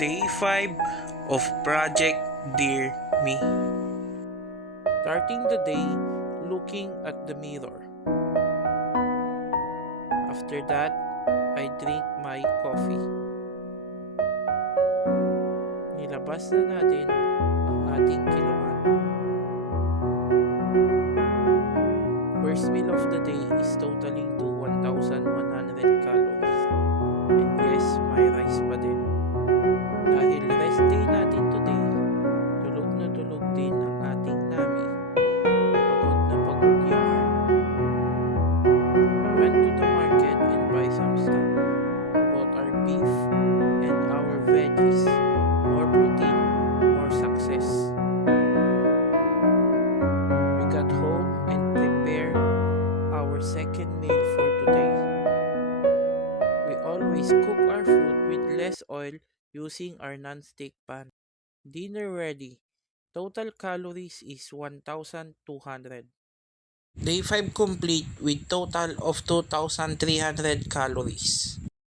Day 5 of Project Dear Me. Starting the day looking at the mirror. After that, I drink my coffee. Nilabas na natin ang ating kiluman. First meal of the day is totaling to 1,100 calories. And yes, may rice pa din. Dahil rest day natin today, tulog na tulog din ang ating nami. Pagod na pagod yarn. Went to the market and buy some stuff about our beef and our veggies. More protein, more success. We got home and prepared our second meal for today. We always cook our food with less oil using our non-stick pan. Dinner ready. Total calories is 1,200. Day 5 complete with total of 2,300 calories.